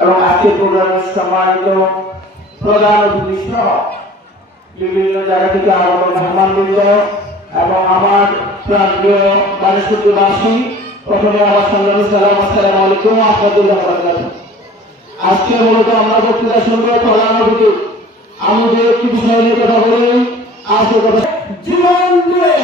এবং আজকের প্রোগ্রামের সম্মানিত প্রধান অতিথি বিভিন্ন জায়গা থেকে আগত মেহমানবৃন্দ এবং আমার প্রান্তীয় গণেশপুরবাসী প্রথমে আমার সংগ্রামী সালাম, আসসালামু আলাইকুম আহমদুল্লাহ আজকে মূলত আমরা বক্তৃতা শুনব প্রধান অতিথি। আমি যে একটি বিষয় নিয়ে কথা বলি আজকে কথা জীবন দিয়ে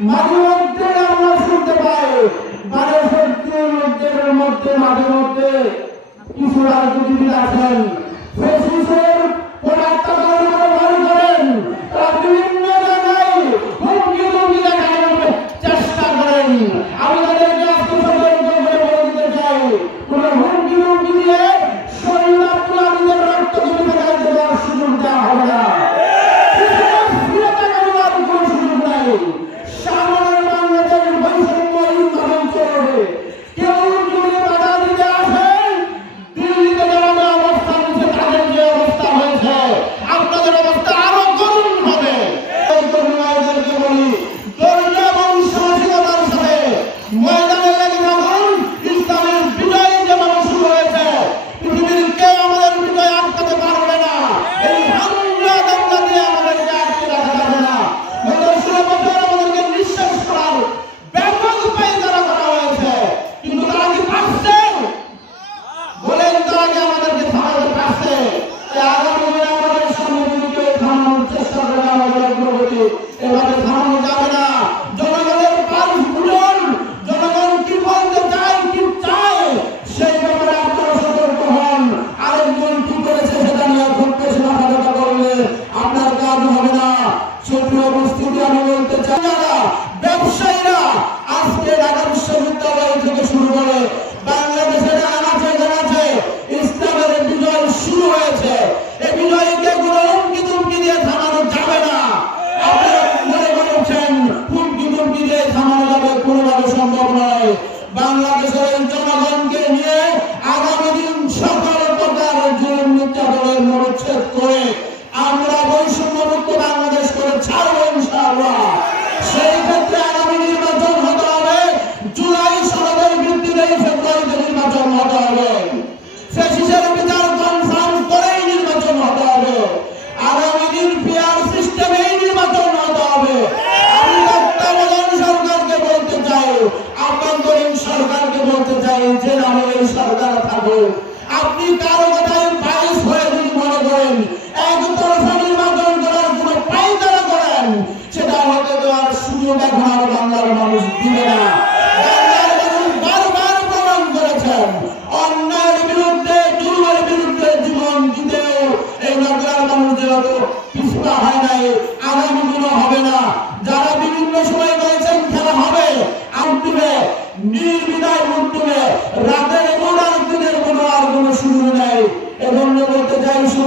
মাঝে মধ্যে আমরা শুনতে পাই মধ্যে মধ্যে মাঝে মধ্যে কিছু রাজনীতিবিদ আছেন। না। জনগণের কি বলতে চায় সেই সতর্ক হন। আরেকজন কি করেছে সেটা নিয়ে খুব বেশি আপনার কাজ হবে না। সুপ্রিয় উপস্থিতি বলতে চাই যারা ব্যবসায়ীরা ফেসিসের বিচার কনফার্ম করেই নির্বাচন হতে হবে। আগামী দিন পিয়ার সিস্টেমেই নির্বাচন হতে হবে। আমি তত্ত্বাবধান সরকারকে বলতে চাই, আভ্যন্তরীণ সরকারকে বলতে চাই যে নামে এই সরকার থাকুক। আপনি কারও কথায় বাইশ হয়ে যদি মনে করেন, একতরফা নির্বাচন করার কোন পাইতারা করেন, সেটা হতে দেওয়ার সুযোগ এখন আর বাংলার মানুষ